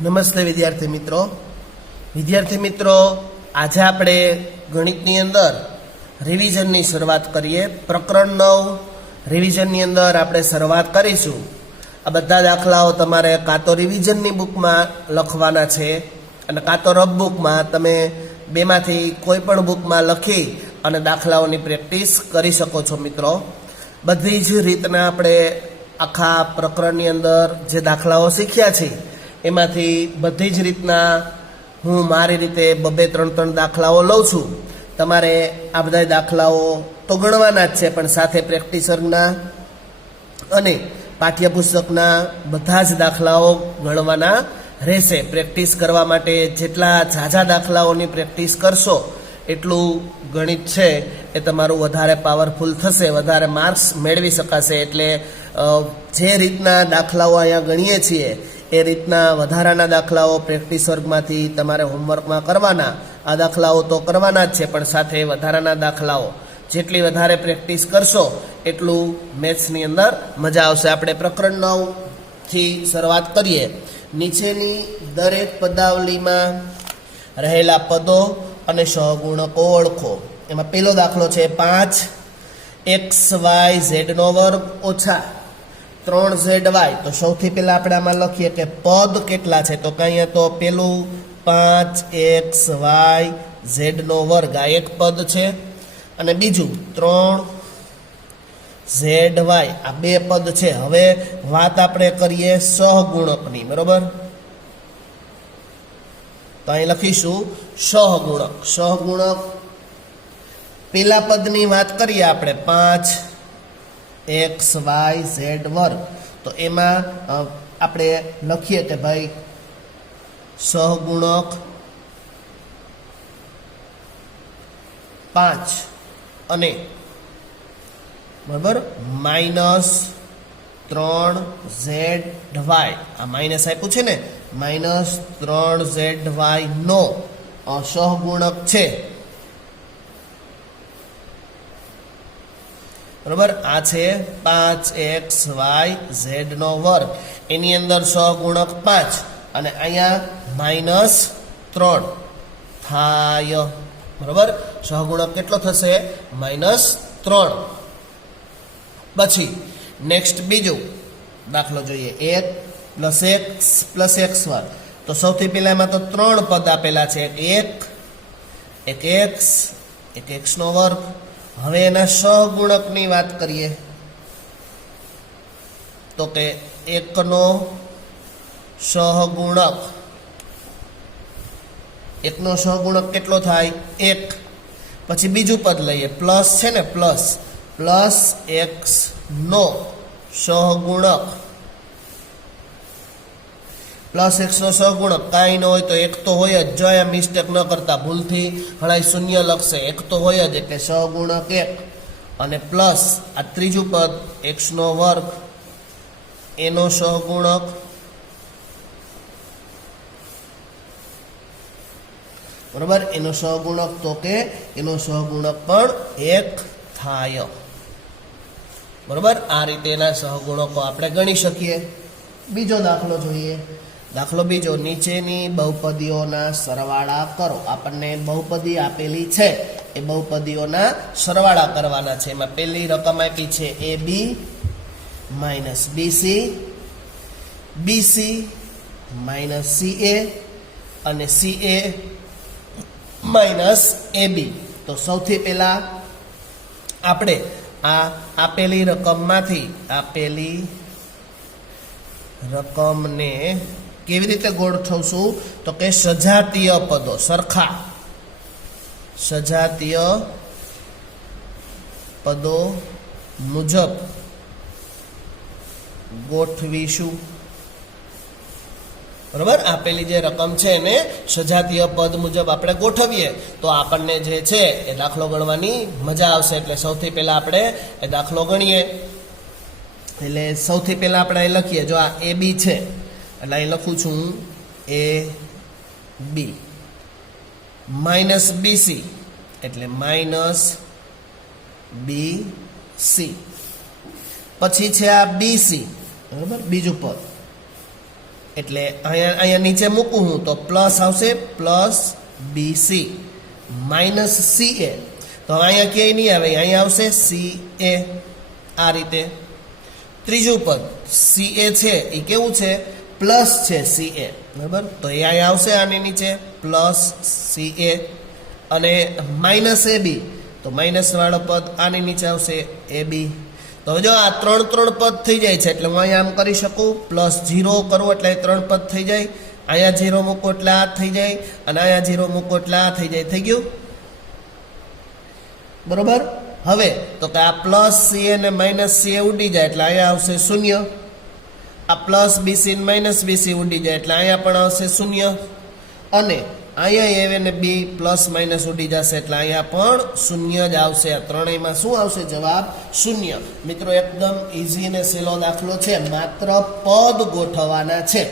નમસ્તે વિદ્યાર્થી મિત્રો આજે આપણે ગણિતની અંદર રિવિઝનની શરૂઆત કરીએ। પ્રકરણ 9 રિવિઝનની અંદર આપણે શરૂઆત કરીશું। આ બધા દાખલાઓ તમારે કાં તો રિવિઝનની બુકમાં લખવાના છે અને કાં તો રફ બુકમાં, તમે બેમાંથી કોઈ પણ બુકમાં લખી અને દાખલાઓની પ્રેક્ટિસ કરી શકો છો। મિત્રો, બધી જ રીતના આપણે આખા પ્રકરણની અંદર જે દાખલાઓ શીખ્યા છે એમાંથી બધી જ રીતના હું મારી રીતે 2-3 દાખલાઓ લઉં છું। તમારે આ બધા દાખલાઓ તો ગણવાના જ છે, પણ સાથે પ્રેક્ટિસ વર્ગના અને પાઠ્યપુસ્તકના બધા જ દાખલાઓ ગણવાના રહેશે। પ્રેક્ટિસ કરવા માટે જેટલા ઝાઝા દાખલાઓની પ્રેક્ટિસ કરશો એટલું ગણિત છે એ તમારું વધારે પાવરફુલ થશે, વધારે માર્ક્સ મેળવી શકાશે। એટલે જે રીતના દાખલાઓ અહીંયા ગણીએ છીએ એ રીતના વધારાના દાખલાઓ પ્રેક્ટિસ વર્ગમાંથી તમારે હોમવર્કમાં કરવાના। આ દાખલાઓ તો કરવાના જ છે, પણ સાથે વધારાના દાખલાઓ જેટલી વધારે પ્રેક્ટિસ કરશો એટલું મેથ્સની અંદર મજા આવશે। આપણે પ્રકરણ 9થી શરૂઆત કરીએ। નીચેની દરેક પદાવલીમાં રહેલા પદો અને સહગુણકો ઓળખો। એમાં પહેલો દાખલો છે 5xyz² ઓછા 3zy। તો સૌથી પહેલા આપણે આમાં લખીએ કે પદ કેટલા છે, તો અહીંયા તો પેલું 5xyz² આ એક પદ છે, અને બીજું 3zy આ બે પદ છે। હવે વાત આપણે કરીએ સહગુણકની, બરોબર? તો અહીં લખીશું સહગુણક। પેલા પદની વાત કરીએ આપણે 5xyz², તો એમાં આપણે લખીએ કે ભાઈ સહગુણક 5 અને બરાબર -3zy, આ માઇનસ આપ્યું છે ને, -3zy નો સહગુણક છે, બરાબર? આ છે 5xyz², એની અંદર સહગુણક 5 અને અહીંયા -3 થાય, બરાબર? સહગુણક કેટલો થશે? -3। પછી નેક્સ્ટ બીજો દાખલો જોઈએ, 1 + x + x²। તો સૌથી પહેલા એમાં તો 3 પદ આપેલા છે, એક x²। હવે એના સહગુણકની વાત કરીએ તો કે 1 નો સહગુણક, 1 નો સહગુણક કેટલો થાય? 1। પછી બીજું પદ લઈએ, પ્લસ છે ને, પ્લસ x નો સહગુણક, +x નો સહગુણક કાંઈ ન હોય તો 1 તો હોય જ। જો અહીંયા મિસ્ટેક ન કરતા, ભૂલથી હળાઈ 0 લખશે, 1 તો હોય જ, એટલે સહગુણક 1 અને પ્લસ આ ત્રીજું પદ x² એનો સહગુણક, બરાબર? એનો સહગુણક તો કે એનો સહગુણક પણ 1 થાય, બરાબર? આ રીતે એના સહગુણકો આપણે ગણી શકીએ। બીજો દાખલો જોઈએ, દાખલો બીજો, નીચેની બહુપદીઓના સરવાળા કરો। આપણને બહુપદી આપેલી છે, એ બહુપદીઓના સરવાળા કરવાના છે। એમાં પહેલી રકમ આપી છે AB - BC, BC - CA અને CA - AB। તો સૌથી પહેલા આપણે આ આપેલી રકમને કેવી રીતે ગોઠવશું? તો કે સજાતીય પદો, સરખા સજાતીય પદો મુજબ ગોઠવીશું, બરાબર? આપેલી જે રકમ છે એને સજાતીય પદ મુજબ આપણે ગોઠવીએ તો આપણને જે છે એ દાખલો ગણવાની મજા આવશે। એટલે સૌથી પહેલા આપણે એ દાખલો ગણીએ। એટલે સૌથી પહેલા આપણે અહીં લખીએ, જો આ AB છે એટલે અહીં લખું છું AB, -BC એટલે -BC, પછી છે આ BC, બરાબર? બીજું પદ એટલે અહીંયા નીચે મૂકું હું તો પ્લસ આવશે પ્લસ BC માઇનસ CA. તો અહીંયા ક્યાંય નહીં આવે, અહીંયા આવશે CA આ રીતે. ત્રીજું પદ CA છે એ કેવું છે, પ્લસ છે CA, બરાબર. તો એ અહીંયા આવશે આની નીચે પ્લસ CA. અને માઇનસ AB, તો માઇનસ વાળો પદ આની નીચે આવશે AB. તો જો આ ત્રણ પદ થઈ જાય છે, એટલે હું અહીંયા આમ કરી શકું, પ્લસ 0 કરું એટલે 3 પદ થઈ જાય, અહીંયા 0 મૂકો એટલે આ થઈ જાય, અને અહીંયા 0 મૂકો એટલે આ થઈ જાય. થઈ ગયું, બરોબર. હવે તો કે આ પ્લસ CA ને માઇનસ CA ઉડી જાય એટલે અહીંયા આવશે 0. આ પ્લસ BC ને માઇનસ BC ઉડી જાય એટલે અહીંયા પણ આવશે 0. અને અહીંયા A ને B પ્લસ માઇનસ ઉડી જશે એટલે અહીંયા પણ 0 જ આવશે. આ ત્રણેયમાં શું આવશે, જવાબ 0. મિત્રો એકદમ ઇઝી ને સહેલો દાખલો છે, માત્ર પદ ગોઠવવાના છે.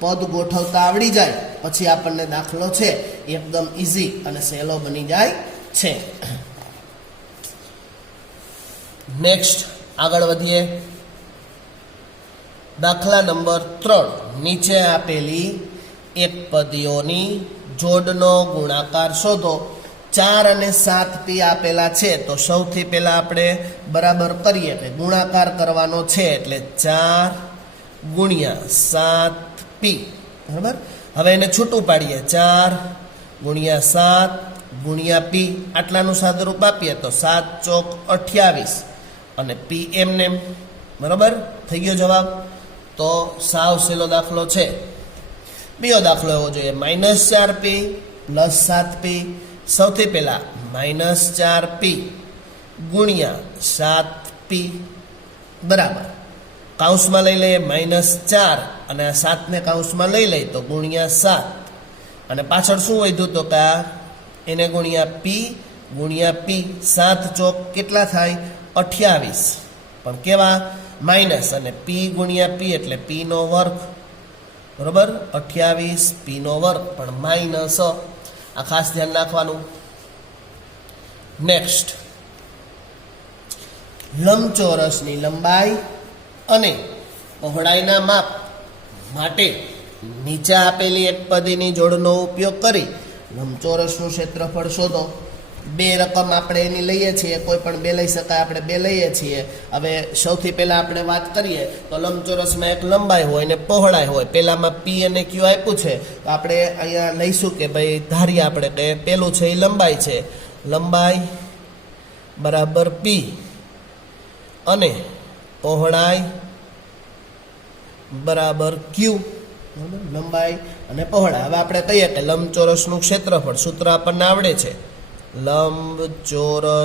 પદ ગોઠવતા આવડી જાય પછી આપણને દાખલો છે એકદમ ઇઝી અને સહેલો બની જાય છે. નેક્સ્ટ આગળ વધીએ. દાખલા નંબર 3. નીચે આપેલી એક પદીઓની જોડનો ગુણાકાર શોધો. 4 અને 7p આપેલા છે, તો સૌથી પહેલા આપણે બરાબર કરીએ કે ગુણાકાર કરવાનો છે, એટલે 4 ગુણ્યા 7p, બરાબર. હવે એને છૂટું પાડીએ, 4 ગુણ્યા 7 ગુણ્યા p, આટલાનું સાદુરૂપ આપીએ તો 7 ચોક 28 અને p એમને, બરાબર. થઈ ગયો જવાબ. તો સાવ સહેલો દાખલો છે. બીજો દાખલો એવો જોઈએ, -4p પ્લસ 7p. સૌથી પહેલા -4p ગુણ્યા 7p, બરાબર. કાઉન્સમાં લઈ લઈએ -4 અને આ 7 ને કાઉન્સમાં લઈ લઈએ તો ગુણ્યા 7, અને પાછળ શું વધ્યું તો કે એને ગુણ્યા p. 7 ચોક કેટલા થાય, 28, પણ કેવા, માઇનસ, અને p ગુણ્યા p એટલે p નો વર્ગ, બરોબર. 28 p નો વર્ગ પણ માઇનસ. આ ખાસ ધ્યાન રાખવાનું. નેક્સ્ટ, લંબચોરસની લંબાઈ અને પહોળાઈના માપ માટે નીચે આપેલી એક પદીની જોડનો ઉપયોગ કરી લંબચોરસનું ક્ષેત્રફળ શોધો. બે રકમ આપણે એની લઈએ છીએ, કોઈ પણ બે લઈ શકાય, આપણે બે લઈએ છીએ. હવે સૌથી પહેલા આપણે વાત કરીએ તો લંબચોરસમાં એક લંબાઈ હોય ને પહોળાઈ હોય. પહેલામાં p અને q આપ્યું છે, તો આપણે અહીંયા લઈશું કે ભાઈ ધારીએ આપણે કે પેલું છે એ લંબાઈ છે, લંબાઈ બરાબર p અને પહોળાઈ બરાબર q. લંબાઈ અને પહોળાઈ. હવે આપણે કહીએ કે લંબચોરસનું ક્ષેત્રફળ, સૂત્ર આપણને આવડે છે, લંબચોરસનું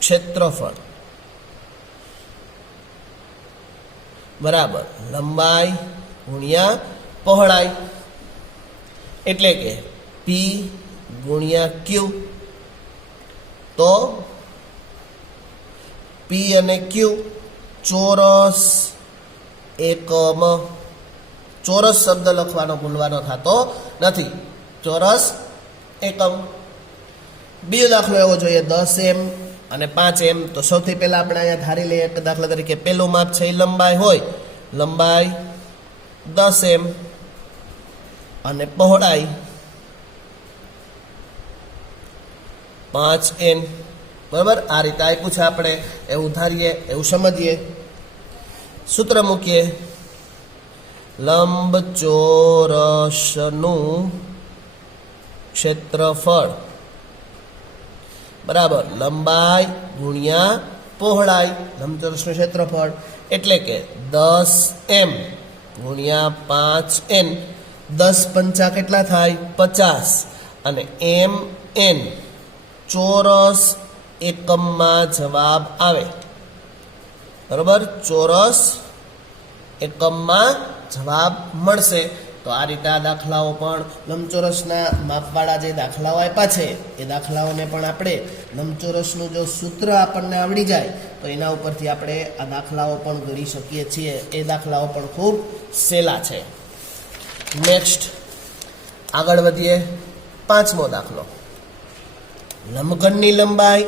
ક્ષેત્રફળ બરાબર લંબાઈ ગુણ્યા પહોળાઈ, એટલે કે p ગુણ્યા q. તો p અને q ચોરસ એકમ. ચોરસ શબ્દ લખવાનો ભૂલવાનો થતો નથી, ચોરસ એકમ. બીજો દાખલો એવો જોઈએ, 10m અને 5m. તો સૌથી પહેલા આપણે અહીંયા ધારી લઈએ કે દાખલા તરીકે પહેલું માપ છે એ લંબાઈ હોય, લંબાઈ 10m અને પહોળાઈ 5n, બરાબર. આ રીતે આપ્યું છે, આપણે એવું ધારીએ, એવું સમજીએ, સૂત્ર મૂકીએ. લંબચોરસનું ક્ષેત્રફળ બરાબર લંબાઈ ગુણ્યા પહોળાઈ, લંબચોરસનું ક્ષેત્રફળ એટલે કે 10m ગુણ્યા 5n. 10 પંચા કેટલા થાય, 50, અને mn ચોરસ એકમમાં જવાબ આવે, બરાબર. ચોરસ એકમમાં જવાબ મળશે. તો આ રીતે આ દાખલાઓ પણ લંબચોરસના માપવાળા જે દાખલાઓ આપ્યા છે એ દાખલાઓને પણ આપણે લંબચોરસનું જો સૂત્ર આપણને આવડી જાય તો એના ઉપરથી આપણે આ દાખલાઓ પણ ગણી શકીએ છીએ. એ દાખલાઓ પણ ખૂબ સહેલા છે. નેક્સ્ટ આગળ વધીએ. 5મો દાખલો, લંબઘનની લંબાઈ,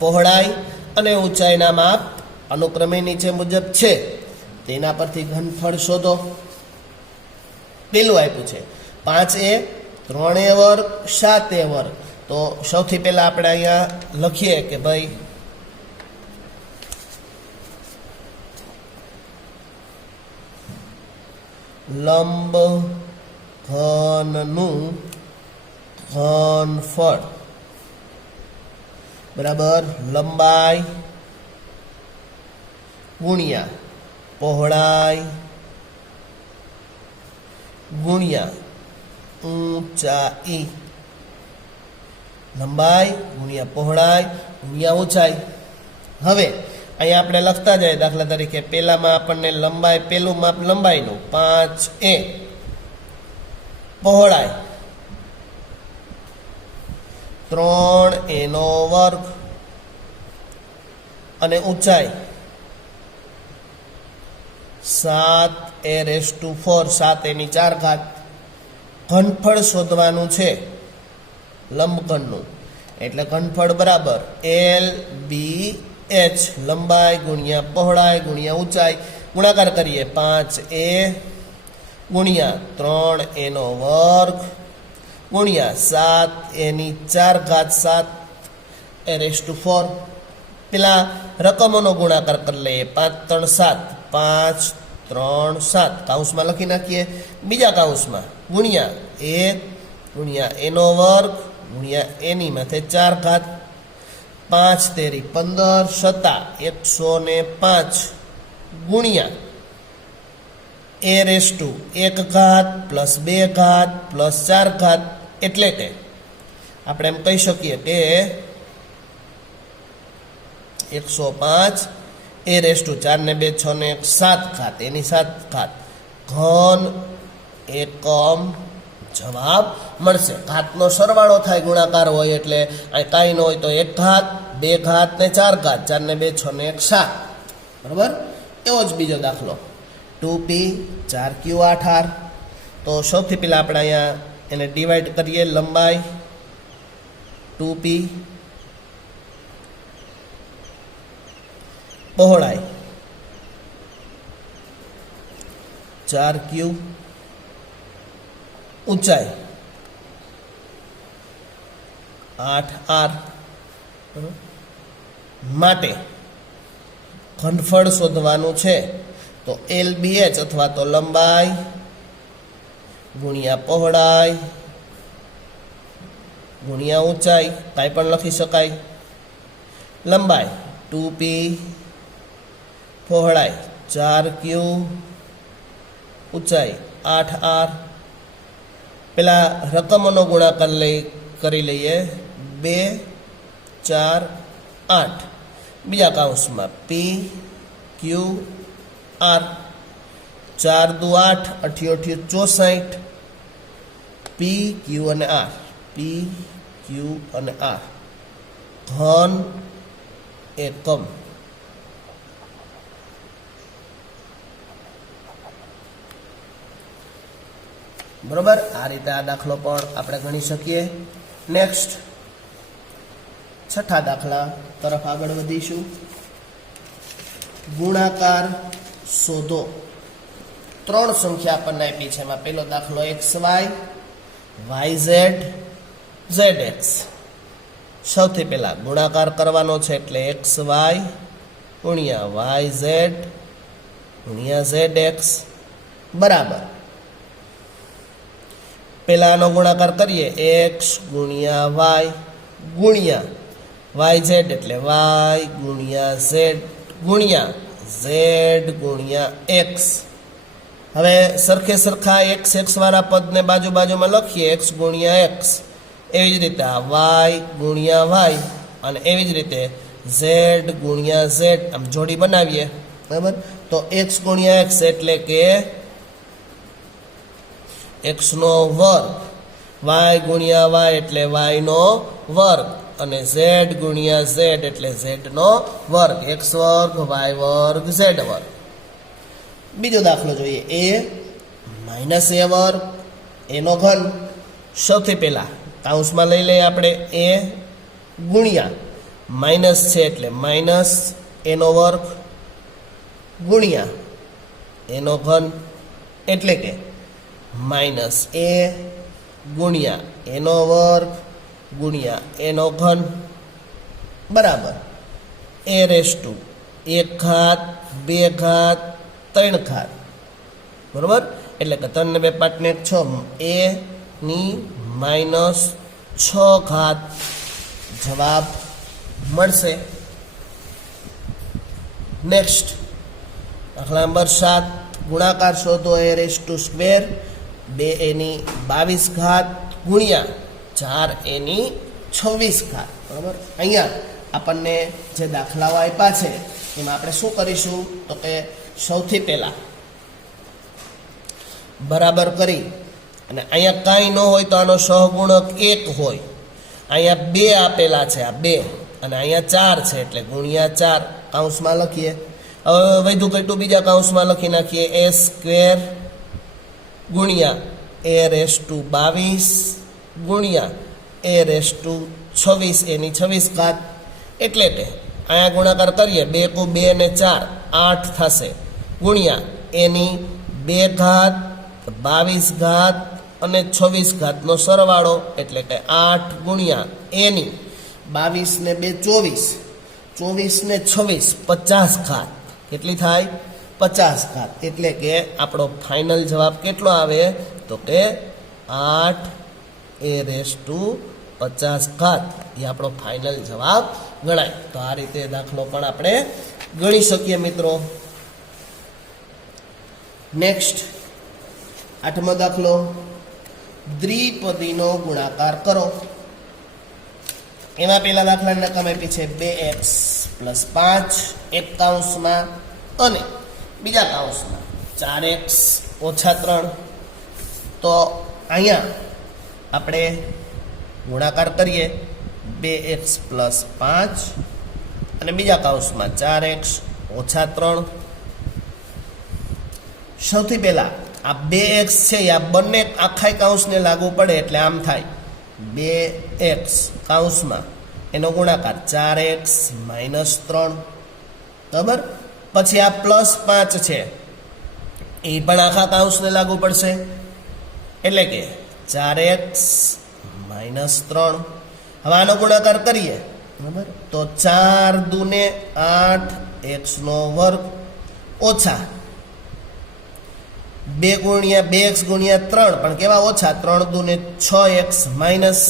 પહોળાઈ અને ઊંચાઈના માપ અનુક્રમે નીચે મુજબ છે. તેના પરથી ઘનફળ શોધો. પેલું આપ્યું છે 5a 3a વર્ગ 7a વર્ગ. તો સૌથી પહેલા આપણે અહીંયા લખીએ કે ભાઈ લંબ ઘનનું ઘનફળ બરાબર લંબાઈ ગુણ્યા પહોળાઈ ગુણ્યા ઊંચાઈ. લંબાઈ ગુણ્યા પહોળાઈ ગુણ્યા ઊંચાઈ. હવે અહીંયા આપણે લખતા જાય. દાખલા તરીકે પહેલામાં આપણને લંબાઈ, પહેલું માપ લંબાઈનું 5a, પહોળાઈ 3a નો વર્ગ અને ઊંચાઈ 7a⁴, 7a ની 4 ઘાત. ઘનફળ શોધવાનું છે લંબઘનનું, એટલે ઘનફળ બરાબર LBH, લંબાઈ ગુણ્યા પહોળાઈ ગુણ્યા ઊંચાઈ. ગુણાકાર કરીએ 5a ગુણ્યા 3a નો વર્ગ ગુણ્યા 7a ની 4 ઘાત, 7a⁴. પેલા રકમોનો ગુણાકાર કરી લઈએ. 5 3 7, 5 3 7 કૌંસમાં લખી નાખીએ. બીજા કૌંસમાં ગુણ્યા 1 ગુણ્યા a નો વર્ગ ગુણ્યા a ની માથે 4 ઘાત, 5 તેરી 15, છતા 105 ગુણ્યા a⁻1 ઘાત પ્લસ 2 ઘાત પ્લસ 4 ઘાત. એટલે કે આપણે એમ કહી શકીએ કે 105 a⁴4 ને 2 6 ને 1 7 ઘાત, એની 7 ઘાત. ઘન એકમ જવાબ મળશે. ઘાતનો સરવાળો થાય ગુણાકાર હોય એટલે અહીં કાંઈ ન હોય તો 1 ઘાત 2 ઘાત ને 4 ઘાત, 4 ને 2 6 ને 1 7. બરાબર. એવો જ બીજો દાખલો 2p 4q 8r. તો સૌથી પહેલાં આપણે અહીંયા એને ડિવાઈડ કરીએ. લંબાઈ 2p, પહોળાઈ 4q, ઊંચાઈ 8r. માટે ઘનફળ શોધવાનું છે. તો LBH અથવા તો લંબાઈ ગુણ્યા પહોળાઈ ગુણ્યા ઊંચાઈ, કાંઈ પણ લખી શકાય. લંબાઈ 2p, પહોળાઈ 4q, ઊંચાઈ 8r. પેલા રકમોનો ગુણાકાર કરી લઈએ. 2 4 8. બીજા કૌંસમાં p q r. 4 દુ 8, 8 64. p q અને r, p q અને r. ઘન એકમ. બરોબર. આ રીતે આ દાખલો પણ આપણે ગણી શકીએ. નેક્સ્ટ છઠ્ઠા દાખલા તરફ આગળ વધીશું. ગુણાકાર શોધો. 3 સંખ્યા આપણને આપી છે. એમાં પહેલો દાખલો XY, YZ, ZX. સૌથી પહેલા ગુણાકાર કરવાનો છે એટલે XY ગુણ્યા YZ ગુણ્યા ZX બરાબર. પહેલાનો ગુણાકાર કરીએ. x ગુણ્યા y ગુણ્યા YZ એટલે y ગુણ્યા z ગુણ્યા z ગુણ્યા x. હવે સરખે સરખા x વાળા પદને બાજુ બાજુમાં લખીએ. x ગુણ્યા x. એવી જ રીતે આ y ગુણ્યા y અને એવી જ રીતે z ગુણ્યા z આમ જોડી બનાવીએ. બરાબર. તો x ગુણ્યા x એટલે કે x નો વર્ગ, y ગુણ્યા y એટલે y નો વર્ગ અને z ગુણ્યા z એટલે z નો વર્ગ. x વર્ગ y વર્ગ z વર્ગ. બીજો દાખલો જોઈએ. a માઇનસ a વર્ગ એનો ઘન. સૌથી પહેલા કૌંસમાં લઈ લઈએ આપણે. a ગુણ્યા માઇનસ છે એટલે માઇનસ એનો વર્ગ ગુણ્યા એનો ઘન એટલે કે માઇનસ એ ગુણ્યા એનો વર્ગ ગુણ્યા એનો ઘન બરાબર એ રેસ ટુ 1 ઘાત 2 ઘાત 3 ઘાત બરાબર એટલે કે 3 ને 2 5 ને 1 6 એ ની માઇનસ 6 ઘાત જવાબ મળશે. નેક્સ્ટ દાખલા નંબર 7 ગુણાકાર શોધો એ રેસ ટુ સ્ક્વેર 2 એની 22 ઘાત ગુણ્યા 4 એની 26 ઘાત બરાબર. અહીંયા આપણને જે દાખલાઓ આપ્યા છે એમાં આપણે શું કરીશું તો કે સૌથી પહેલાં બરાબર કરી અને અહીંયા કાંઈ ન હોય તો આનો સહગુણક 1 હોય. અહીંયા 2 આપેલા છે, આ 2 અને અહીંયા 4 છે એટલે ગુણ્યા 4 કૌંસમાં લખીએ. હવે વધુ ઘટું બીજા કૌંસમાં લખી નાખીએ એ સ્ક્વેર ગુણ્યા એ રેસ ટુ 22 ગુણ્યા એ રેસ ટુ 26 એની 26 ઘાત એટલે કે અહીંયા ગુણાકાર કરીએ 2 × 2 ને 4 8 થશે ગુણ્યા એની 2 ઘાત 22 ઘાત અને 26 ઘાતનો સરવાળો એટલે કે 8 ગુણ્યા એની 22 ને 2 24 24 ને 26 50 ઘાત કેટલી થાય 50 ઘાત એટલે કે આપણો ફાઇનલ જવાબ કેટલો આવે તો કે 8 એ રેસ ટુ 50 ઘાત એ આપણો ફાઇનલ જવાબ ગણાય. તો આ રીતે દાખલો પણ આપણે ગણી શકીએ મિત્રો. નેક્સ્ટ 8મો દાખલો દ્વિપદીનો ગુણાકાર કરો. એમાં પહેલા દાખલાની રકમ આપી છે 2x + 5 એક કૌંસમાં અને બીજા કૌંસમાં 4x - 3. તો અહીંયા આપણે ગુણાકાર કરીએ 2x + 5 અને બીજા કૌંસમાં 4x - 3. સૌથી પહેલાં આ 2x છે આ બંને આખા કૌંસને લાગુ પડે એટલે આમ થાય 2x કૌંસમાં એનો ગુણાકાર 4x - 3 બરાબર. પછી આ +5 છે એ પણ આખા કૌંસને લાગુ પડશે એટલે કે 4x - 3. હવે આનો ગુણાકાર કરીએ બરાબર તો 4 × 2 = 8 x² ઓછા 2 × 2x × 3 પણ કેવા ઓછા 3 × 2 = 6x માઇનસ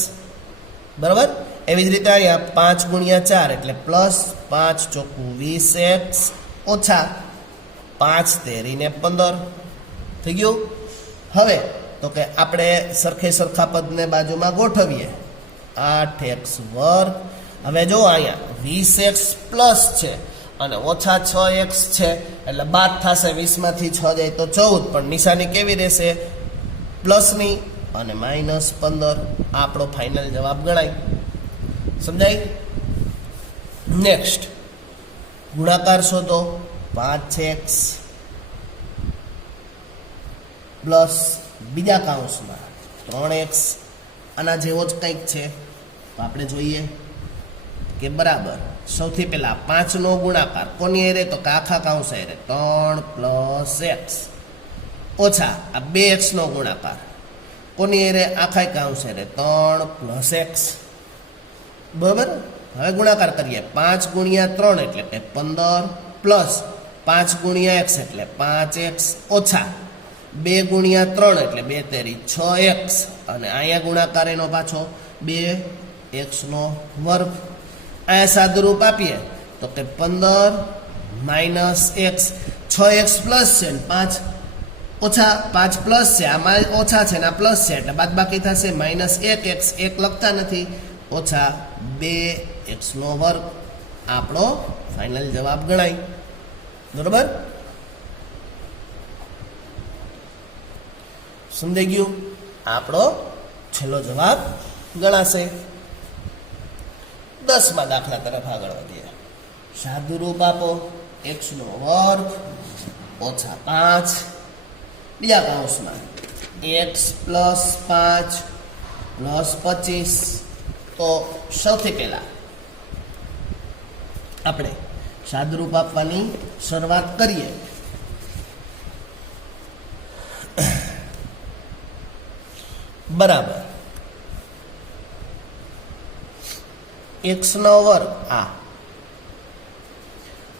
બરાબર. એવી જ રીતે અહીંયા 5 × 4 એટલે +5 × 20x ઓછા 5 × 13 = 15 થઈ ગયું. હવે તો કે આપણે સરખા પદને બાજુમાં ગોઠવીએ 8x². હવે જો અહીંયા 20x પ્લસ છે અને ઓછા 6x છે એટલે બાદ થશે 20માંથી 6 જાય તો 14 પણ નિશાની કેવી રહેશે પ્લસની અને -15. આપણો ફાઇનલ જવાબ ગણાય. સમજાય. નેક્સ્ટ ગુણાકાર શોધો 5x પ્લસ બીજા કૌંસમાં 3x આના જેવો જ કંઈક છે તો આપણે જોઈએ કે બરાબર. સૌથી પહેલા 5નો ગુણાકાર કોની એરે તો કે આખા કૌંસ એરે 3 + x ઓછા આ 2x નો ગુણાકાર કોની એરે આખા કૌંસ એરે 3 + x બરાબર. હવે ગુણાકાર કરીએ 5 × 3 એટલે કે 15 પ્લસ 5 × x એટલે 5x ઓછા 2 × 3 એટલે 2 × 3 = 6x અને અહીંયા ગુણાકાર એનો પાછો 2x². અહીંયા સાદુરૂપ આપીએ તો કે 15 - x 6x પ્લસ છે ને 5 ઓછા 5 પ્લસ છે આમાં ઓછા છે ને આ પ્લસ છે એટલે બાદ બાકી થશે -1x 1 લખતા નથી ઓછા 2x². આપણો ફાઇનલ જવાબ ગણાય. બરોબર. સમજાઈ ગયું. આપણો છેલ્લો જવાબ ગણાશે. 10મા દાખલા તરફ આગળ વધીએ. સાદુરૂપ આપો x² ઓછા 5 બીજા કૌંસમાં x + 5 + 25. તો સૌથી પહેલા આપણે સાદુરૂપ આપવાની શરૂઆત કરીએ બરાબર x નો વર્ગ આ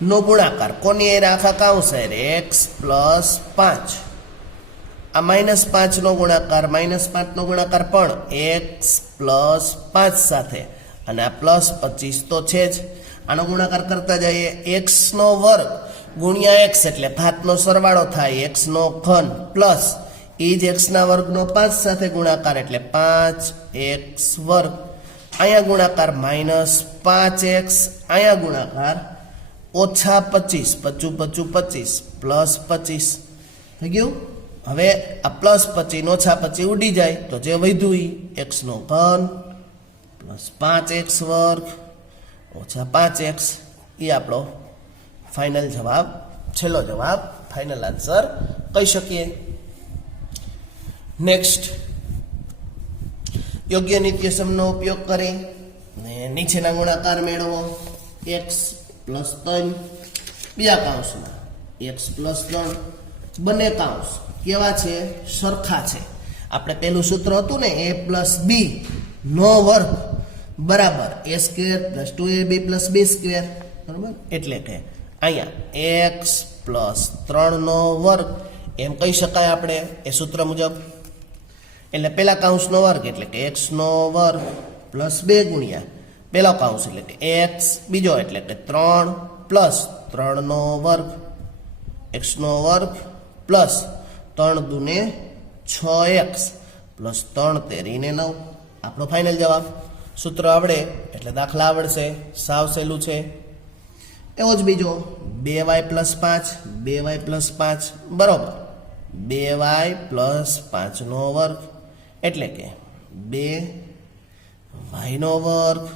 નો ગુણાકાર કોની એ આખા કાઉન્સ x પ્લસ 5 આ -5 નો ગુણાકાર -5 નો ગુણાકાર પણ x પ્લસ 5 સાથે અને આ પ્લસ 25 તો છે જ આનો ગુણાકાર કરતા જઈએ x નો વર્ગ ગુણ્યા x એટલે ઘાતનો સરવાળો થાય x નો ઘન પ્લસ એ જ x ના વર્ગનો 5 સાથે ગુણાકાર એટલે 5x વર્ગ અહીંયા ગુણાકાર -5x અહીંયા ગુણાકાર ઓછા 25 25 25 પ્લસ 25 થઈ ગયું હવે આ પ્લસ 25 ઓછા 25 ઉડી જાય તો જે વધ્યું એ x નો ઘન પ્લસ 5x વર્ગ ઓછા 5x એ આપણો ફાઇનલ જવાબ છેલ્લો જવાબ ફાઇનલ આન્સર કહી શકીએ નેક્સ્ટ યોગ્ય નિત્યસમનો ઉપયોગ કરી ને નીચેના ગુણાકાર મેળવો x પ્લસ 3 બીજા કાઉન્સમાં x પ્લસ 3 બંને કાઉન્સ કેવા છે સરખા છે આપણે પેલું સૂત્ર હતું ને a પ્લસ b નો વર્ગ બરાબર a square plus 2ab plus b square બરાબર એટલે કે અહીંયા x પ્લસ 3 નો વર્ગ એમ કહી શકાય આપણે એ સૂત્ર મુજબ એટલે પેલા કાઉન્સનો વર્ગ એટલે કે x નો વર્ગ પ્લસ 2 ગુણ્યા પેલો કાઉન્સ એટલે કે x બીજો એટલે કે 3 પ્લસ 3 નો વર્ગ x નો વર્ગ પ્લસ 3 દુને 6x પ્લસ 3 તેરીને 9 આપણો ફાઇનલ જવાબ સૂત્ર આવડે એટલે દાખલા આવડશે સાવ સહેલું છે એવો જ બીજો 2y પ્લસ 5 2y પ્લસ 5 બરોબર 2y પ્લસ 5 નો વર્ગ એટલે કે 2y નો વર્ગ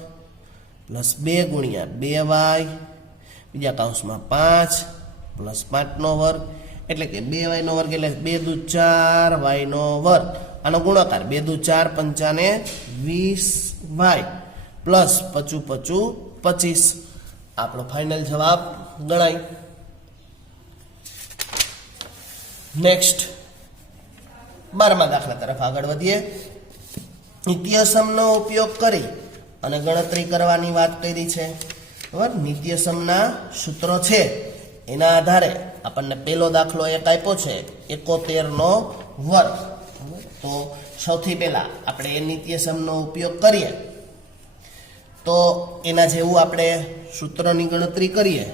પ્લસ 2 ગુણ્યા 2y બીજા કાઉન્સમાં 5 પ્લસ 5 નો વર્ગ એટલે કે 2y નો વર્ગ એટલે 2 દુ 4y નો વર્ગ આનો ગુણાકાર 2 દુ 4 પંચાને 20y પ્લસ 25 25 25 આપણો ફાઇનલ જવાબ ગણાય નેક્સ્ટ 12મા દાખલા તરફ આગળ વધીએ નિત્યસમનો ઉપયોગ કરી અને ગણતરી કરવાની વાત કરી છે બરાબર નિત્યસમના સૂત્રો છે એના આધારે આપણને પેલો દાખલો એક આપ્યો છે 71 નો વર્ગ તો સૌથી પહેલા આપણે એ નિત્યસમનો ઉપયોગ કરીએ તો એના જેવું આપણે સૂત્રની ગણતરી કરીએ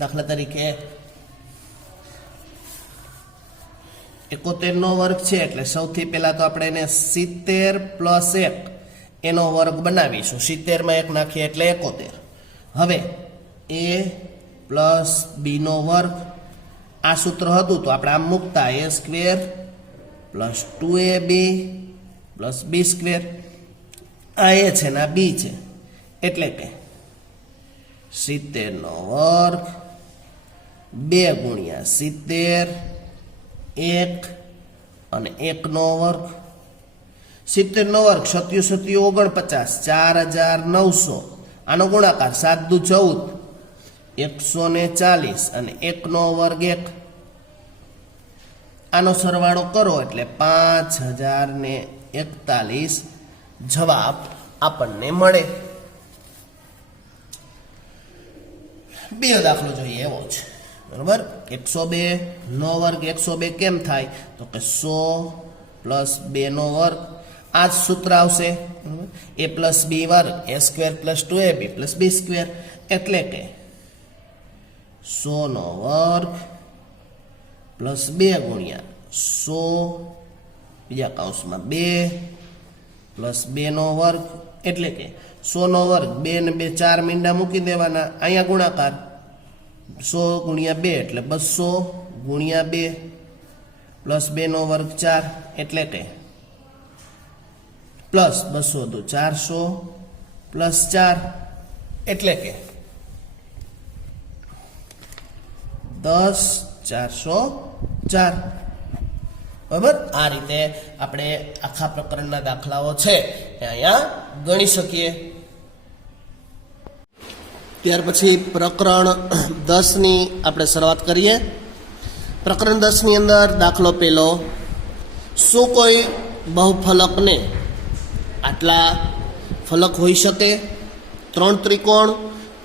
દાખલા તરીકે 71 નો વર્ગ છે એટલે સૌથી પહેલા તો આપણે એને 70 પ્લસ 1 એનો વર્ગ બનાવીશું 70 માં 1 નાખીએ એટલે 71 હવે a પ્લસ b નો વર્ગ આ સૂત્ર હતું તો આપણે આમ મૂકતા a square plus 2ab plus b square આ a છે ને આ b છે એટલે કે 70 નો વર્ગ 2 ગુણ્યા 70 1 અને 1 નો વર્ગ 70 નો વર્ગ 7 7 49 4900 આનો ગુણાકાર 7 દુ 14 140 અને 1 નો વર્ગ 1 આનો સરવાળો કરો એટલે 5041 જવાબ આપણને મળે બીજો દાખલો જોઈએ એવો છે બરાબર 102 નો વર્ગ 102 કેમ થાય તો કે 100 પ્લસ 2 નો વર્ગ આ જ સૂત્ર આવશે a પ્લસ b વર્ગ a square plus 2ab plus b square એટલે કે 100 નો વર્ગ પ્લસ 2 ગુણ્યા 100 બીજા કાઉન્સમાં 2 પ્લસ 2 નો વર્ગ એટલે કે 100 નો વર્ગ 2 ને 2 4 મીંડા મૂકી દેવાના અહીંયા ગુણાકાર 100 ગુણ્યા 2 એટલે 200 ગુણ્યા 2 પ્લસ 2 નો વર્ગ 4 એટલે કે પ્લસ 200 તો 400 પ્લસ 4 એટલે કે 10 404 બરાબર આ રીતે આપણે આખા પ્રકરણના દાખલાઓ છે એ અહીંયા ગણી શકીએ ત્યાર પછી પ્રકરણ 10ની આપણે શરૂઆત કરીએ પ્રકરણ 10ની અંદર દાખલો પહેલો શું કોઈ બહુફલકને આટલા ફલક હોઈ શકે, 3 ત્રિકોણ,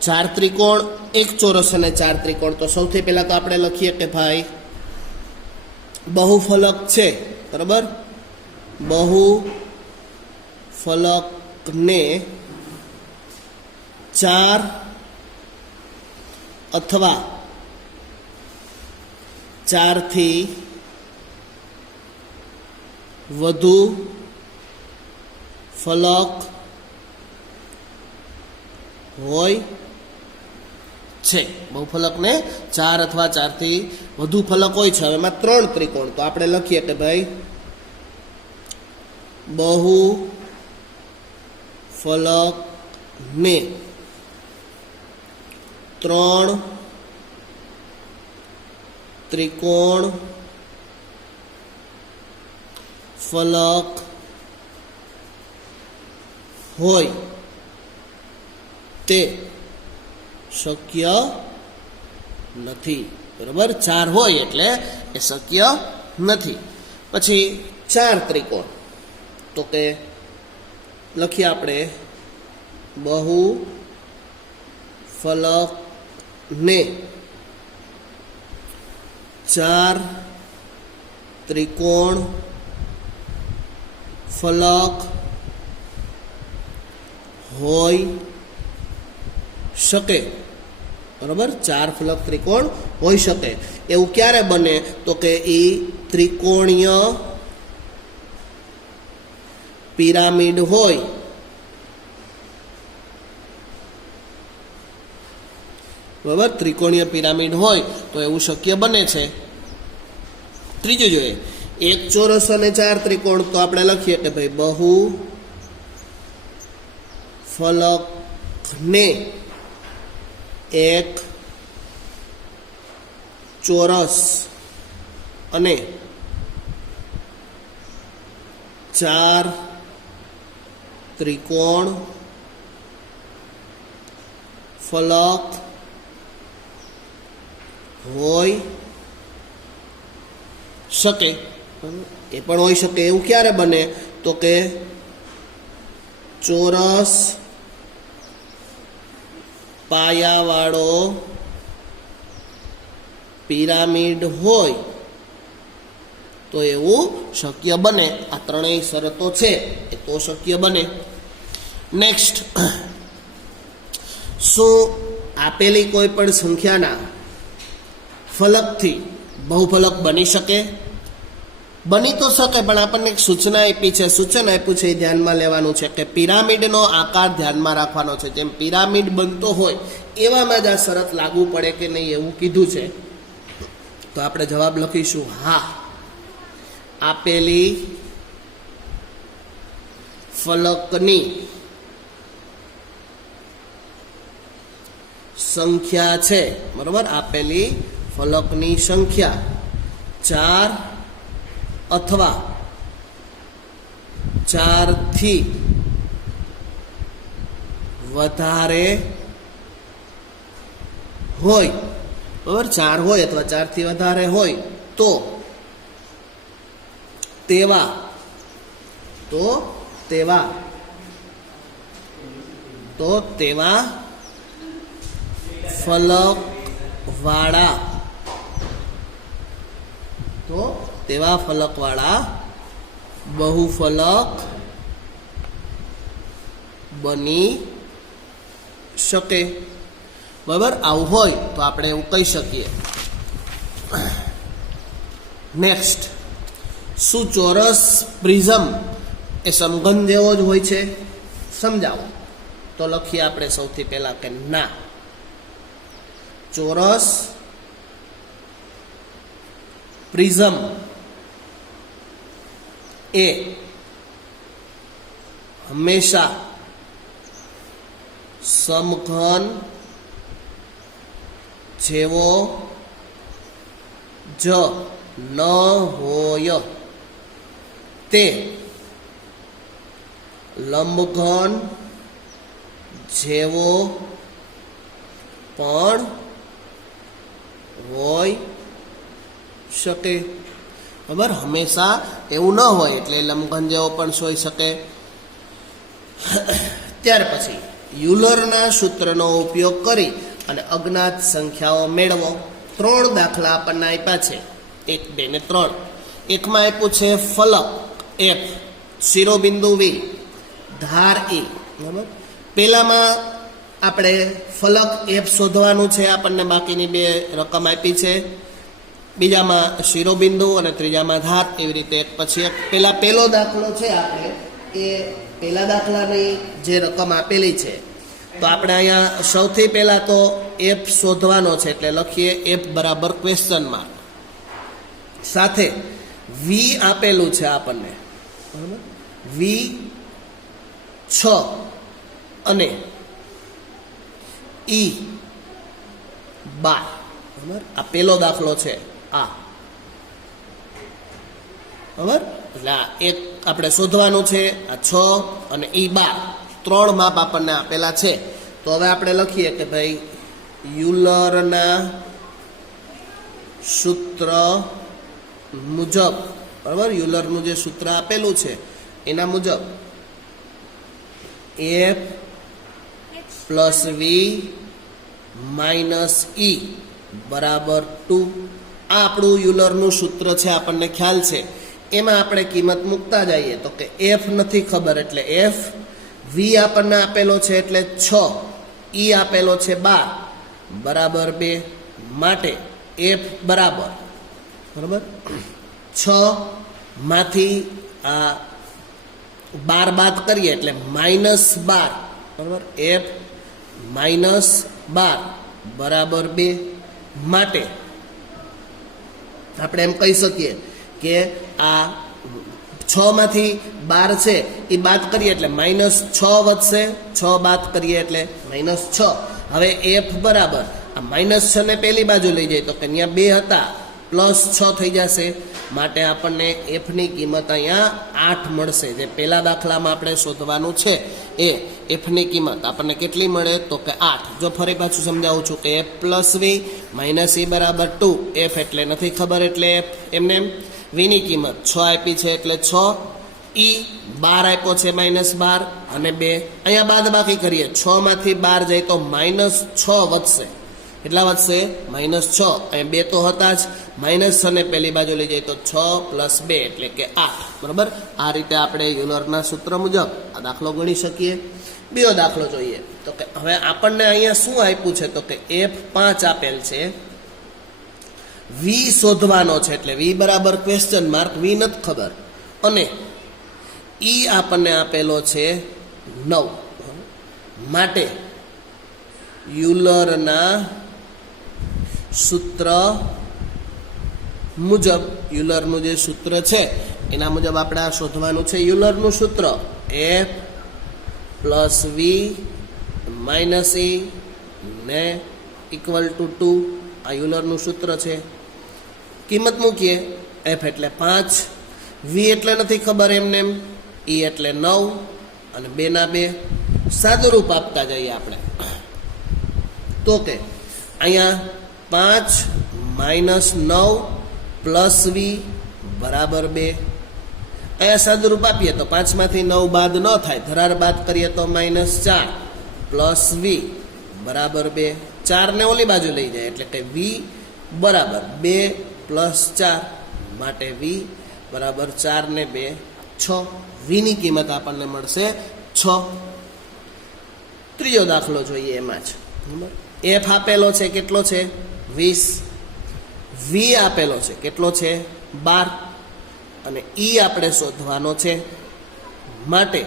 4 ત્રિકોણ, 1 ચોરસ અને 4 ત્રિકોણ. તો સૌથી પહેલાં તો આપણે લખીએ કે ભાઈ બહુફલક છે, બરાબર. બહુફલકને 4 અથવા 4 થી વધુ ફલક હોય છે. બહુફલકને 4 અથવા 4 થી વધુ ફલક હોય છે. હવે એમાં 3 ત્રિકોણ. તો આપણે લખીએ કે ભાઈ બહુફલકને 3 ત્રિકોણ ફલક હોય તે શક્ય નથી, બરાબર. 4 હોય એટલે એ શક્ય નથી. પછી 4 ત્રિકોણ. તો કે લખીએ આપણે બહુફલકને 4 ત્રિકોણ ફલક હોઈ શકે, બરાબર. 4 ફલક ત્રિકોણ હોઈ શકે. એવું ક્યારે બને? તો કે એ ત્રિકોણીય પિરામિડ હોય, બરાબર. ત્રિકોણીય પિરામિડ હોય તો એવું શક્ય બને છે. ત્રીજું જોઈએ, 1 ચોરસ અને 4 ત્રિકોણ. તો આપણે લખીએ કે ભાઈ બહુફલકને 1 ચોરસ અને 4 ત્રિકોણ ફલક હોય શકે. એ પણ હોઈ શકે. એવું ક્યારે બને? તો કે ચોરસ પાયાવાળો પિરામિડ હોય તો એવું શક્ય બને. આ ત્રણેય શરતો છે એ તો શક્ય બને. નેક્સ્ટ, શું આપેલી કોઈ પણ સંખ્યાના ફલકથી બહુફલક બની શકે? બની તો શકે, પણ આપણને એક સૂચના આપી છે. સૂચન આપ્યું છે એ ધ્યાનમાં લેવાનું છે કે પિરામિડનો આકાર ધ્યાનમાં રાખવાનો છે. જેમ પિરામિડ બનતો હોય એવામાં જ આ શરત લાગુ પડે કે નહીં એવું કીધું છે. તો આપણે જવાબ લખીશું હા. આપેલી ફલકની સંખ્યા છે, બરાબર. આપેલી ફલકની સંખ્યા 4 અથવા 4 થી વધારે હોય, બરાબર. 4 હોય અથવા 4 થી વધારે હોય તો તેવા ફલકવાળા બહુફલક બની શકે, બરાબર. આવું હોય તો આપણે એવું કહી શકીએ. નેક્સ્ટ, શું ચોરસ પ્રિઝમ એ સમઘન જેવો જ હોય છે? સમજાવો. તો લખીએ આપણે સૌથી પહેલા કે ના. ચોરસ પ્રિઝમ એ હંમેશા સમઘન જેવો જ ન હોય, તે લંબઘન જેવો પણ હોઈ શકે. બરાબર, હંમેશા એવું ન હોય, એટલે લંબઘન જેવો પણ હોઈ શકે. ત્યાર પછી યુલરના સૂત્રનો ઉપયોગ કરી અને અજ્ઞાત સંખ્યાઓ મેળવો. 3 દાખલા આપણને આપ્યા છે, 1, 2 ને 3. એકમાં આપ્યું છે ફલક F, શિરોબિંદુ V, ધાર E. બરાબર, પહેલામાં આપણે ફલક F શોધવાનું છે, આપણને બાકીની 2 રકમ આપી છે. બીજામાં શિરોબિંદુ અને ત્રીજામાં ધાર, એવી રીતે એક પછી એક. પહેલો દાખલો છે આપણે એ પહેલા દાખલાની જે રકમ આપેલી છે, તો આપણે અહીંયા સૌથી પહેલા તો F શોધવાનો છે, એટલે લખીએ F બરાબર ક્વેશ્ચન માર્ક, સાથે V આપેલું છે આપણને, બરાબર, V 6 અને E 12. બરાબર, આ પહેલો દાખલો છે આ, બરાબર. એટલે આ એક આપણે શોધવાનું છે, આ 6 અને E 12, 3 માપ આપણને આપેલા છે. તો હવે આપણે લખીએ કે ભાઈ યુલરના સૂત્ર મુજબ, બરાબર, યુલરનું જે સૂત્ર આપેલું છે એના મુજબ F plus V minus E બરાબર 2. આ આપણું યુલરનું સૂત્ર છે, આપણને ખ્યાલ છે. એમાં આપણે કિંમત મૂકતા જઈએ તો કે F નથી ખબર એટલે F, V આપણને આપેલો છે એટલે 6, E આપેલો છે 12 બરાબર 2. માટે F બરાબર, બરાબર, 6 માંથી આ 12 બાદ કરીએ એટલે -12, બરાબર, F -12 બરાબર 2. માટે આપણે એમ કહી શકીએ કે આ 6 માંથી 12 છે એ બાદ કરીએ એટલે -6 વધશે, 6 બાદ કરીએ એટલે -6. હવે F બરાબર આ -6 ને પહેલી બાજુ લઈ જાય તો કે અહીંયા 2 હતા, +6 થઈ જશે. માટે આપણને F ની કિંમત અહીંયા 8 મળશે. જે પહેલા દાખલામાં આપણે શોધવાનું છે એ F ની કિંમત આપણને કેટલી મળે તો કે 8. જો ફરી પાછું સમજાવું છું કે F plus V minus E બરાબર 2. F એટલે નથી ખબર એટલે F એમને એમ. V ની કિંમત 6 આપી છે એટલે 6, E 12 આપ્યો છે -12 અને 2. અહીંયા બાદ બાકી કરીએ, 6 માંથી 12 જાય તો -6 વધશે. કેટલા વધશે? -6. અહીં 2 તો હતા જ, -6 ને પહેલી બાજુ લઈ જાય તો 6 + 2 એટલે કે 8. બરાબર, આ રીતે આપણે યુલરના સૂત્ર મુજબ આ દાખલો ગણી શકીએ. બીજો દાખલો જોઈએ તો કે હવે આપણને અહીંયા શું આપ્યું છે તો કે F5 આપેલ છે, V શોધવાનો છે એટલે V બરાબર ક્વેશ્ચન માર્ક, V નથી ખબર, અને E આપણને આપેલો છે 9. માટે યુલરના સૂત્ર મુજબ, યુલરનું જે સૂત્ર છે એના મુજબ આપણે આ શોધવાનું છે. યુલરનું સૂત્ર F plus V minus E ને ઇક્વલ ટુ 2, આ યુલરનું સૂત્ર છે. કિંમત મૂકીએ, F એટલે 5, V એટલે નથી ખબર એમને એમ, E એટલે 9 અને 2 ના 2. સાદુરૂપ આપતા જઈએ આપણે તો કે અહીંયા 5 માઇનસ 9 પ્લસ V બરાબર 2. અહીંયા સાદુરૂપ આપીએ તો 5 માંથી 9 બાદ ન થાય, ધરાર બાદ કરીએ તો -4 પ્લસ V બરાબર 2. 4 ને ઓલી બાજુ લઈ જાય એટલે કે V બરાબર 2 + 4. માટે V બરાબર 4 ને 2 6. V ની કિંમત આપણને મળશે 6. ત્રીજો દાખલો જોઈએ એમાં જ. F આપેલો છે કેટલો છે 20, V આપેલો છે કેટલો છે 12 અને E આપણે શોધવાનો છે. માટે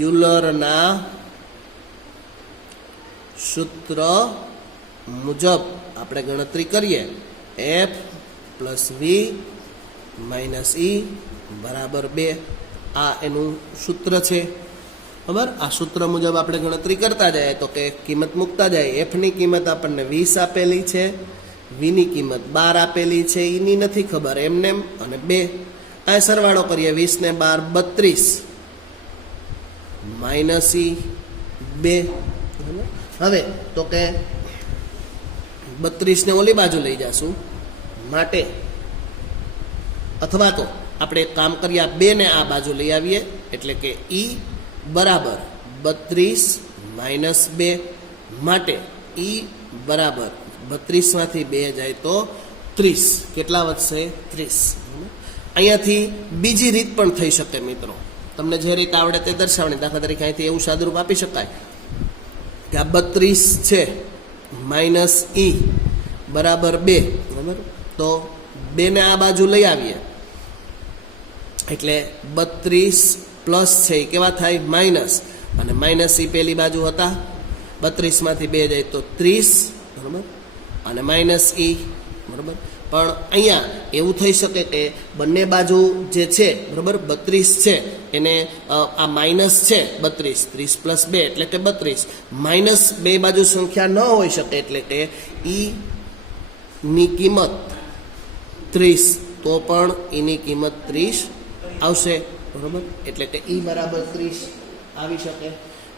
યુલરના સૂત્ર મુજબ આપણે ગણતરી કરીએ, F plus V minus E બરાબર 2. આ એનું સૂત્ર છે. બરાબર, આ સૂત્ર મુજબ આપણે ગણતરી કરતા જાય તો કે કિંમત મૂકતા જાય. F ની કિંમત આપણને 20 આપેલી છે, V ની કિંમત 12 આપેલી છે, E ની નથી ખબર એમને એમ, અને 2. આ સરવાળો કરીએ, 20 ને 12 32 માઇનસ E 2. હવે તો કે 32 ને ઓલી બાજુ લઈ જાશું. માટે અથવા તો આપણે એક કામ કરીએ, આ 2 ને આ બાજુ લઈ આવીએ, એટલે કે ઈ બરાબર 32 - 2 માટે ઈ બરાબર 32 માંથી 2 જાય તો 30. કેટલા વધશે? 30. અહીંયાથી બીજી રીત પણ થઈ શકે મિત્રો, તમને જે રીત આવડે તે દર્શાવવાની. દાખલા તરીકે અહીંથી એવું સાદુરૂપ આપી શકાય કે આ 32 છે માઇનસ ઈ બરાબર 2, બરાબર. તો 2 ને આ બાજુ લઈ આવીએ એટલે 32 પ્લસ છે એ કેવા થાય? માઇનસ, અને માઇનસ ઈ પેલી બાજુ હતા, 32 માંથી 2 જાય તો 30, બરાબર, અને માઇનસ ઈ, બરાબર. પણ અહીંયા એવું થઈ શકે કે બંને બાજુ જે છે, બરાબર, 32 છે એને આ માઇનસ છે 32, 30 પ્લસ 2 એટલે કે 32, માઇનસ 2 બાજુ સંખ્યા ન હોઈ શકે, એટલે કે ઈ ની કિંમત 30, તો પણ ઈની કિંમત 30 આવશે, બરાબર. એટલે કે ઈ બરાબર 30 આવી શકે.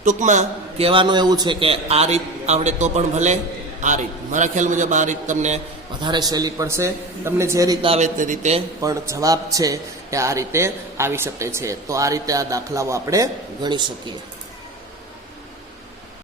ટૂંકમાં કહેવાનું એવું છે કે આ રીત આવડે તો પણ ભલે, આ રીત મારા ખ્યાલ મુજબ આ રીત તમને વધારે સહેલી પડશે. તમને જે રીત આવે તે રીતે પણ જવાબ છે એ આ રીતે આવી શકે છે. તો આ રીતે આ દાખલાઓ આપણે ગણી શકીએ.